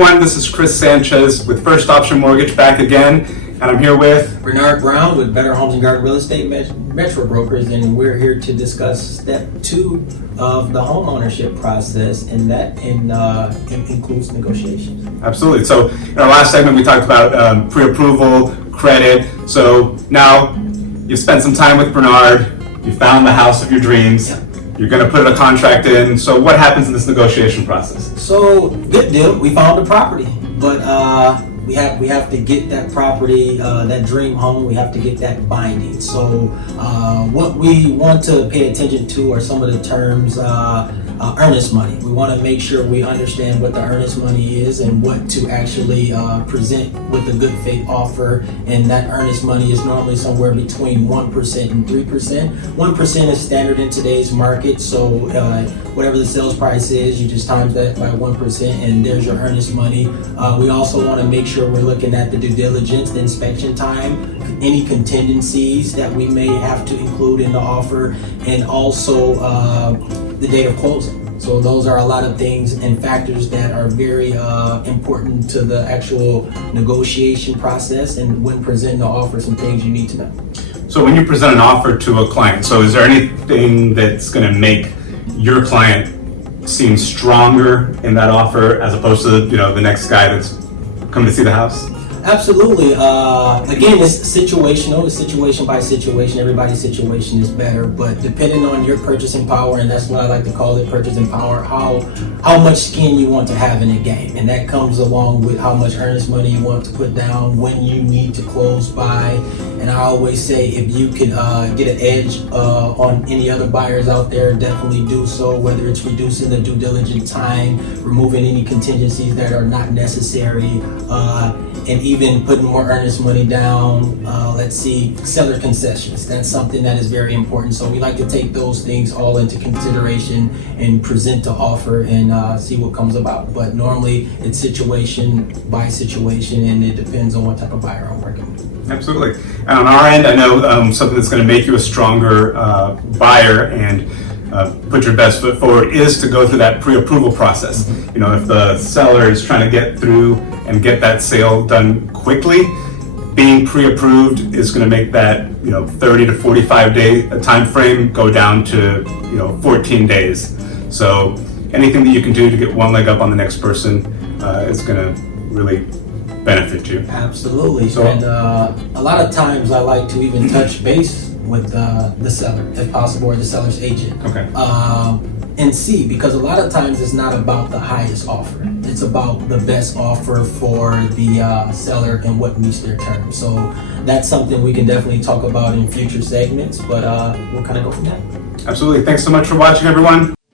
everyone, this is Chris Sanchez with First Option Mortgage back again, and I'm here with Bernard Brown with Better Homes and Garden Real Estate Metro Brokers, and we're here to discuss step 2 of the home ownership process, and that includes negotiations. Absolutely. So in our last segment we talked about pre-approval, credit. So now you've spent some time with Bernard, you found the house of your dreams. Yeah. You're going to put a contract in. So what happens in this negotiation process? So good deal. We found the property, but we have to get that property, that dream home. We have to get that binding. So what we want to pay attention to are some of the terms. Earnest money. We want to make sure we understand what the earnest money is and what to actually present with a good faith offer. And that earnest money is normally somewhere between 1% and 3%. 1% is standard in today's market. So whatever the sales price is, you just times that by 1% and there's your earnest money. We also want to make sure we're looking at the due diligence, the inspection time, any contingencies that we may have to include in the offer, and also the date of closing. So those are a lot of things and factors that are very important to the actual negotiation process, and when presenting the offer, some things you need to know. So when you present an offer to a client, so is there anything that's going to make your client seem stronger in that offer as opposed to the next guy that's come to see the house? Absolutely. Again, it's situational. It's situation by situation. Everybody's situation is better, but depending on your purchasing power, and that's what I like to call it, purchasing power, how much skin you want to have in a game, and that comes along with how much earnest money you want to put down, when you need to close by. And I always say, if you can get an edge on any other buyers out there, definitely do so. Whether it's reducing the due diligence time, removing any contingencies that are not necessary, and even putting more earnest money down. Let's see, seller concessions. That's something that is very important. So we like to take those things all into consideration and present the offer and see what comes about. But normally it's situation by situation, and it depends on what type of buyer I'm working with. Absolutely. And on our end, I know something that's going to make you a stronger buyer and put your best foot forward is to go through that pre-approval process. If the seller is trying to get through and get that sale done quickly, being pre-approved is going to make that 30 to 45 day time frame go down to 14 days. So anything that you can do to get one leg up on the next person is going to really benefit you. Absolutely. So, and a lot of times I like to even touch base with the seller, if possible, or the seller's agent. Okay. And see, because a lot of times it's not about the highest offer. It's about the best offer for the seller and what meets their terms. So that's something we can definitely talk about in future segments, but we'll kind of go from there. Absolutely. Thanks so much for watching, everyone.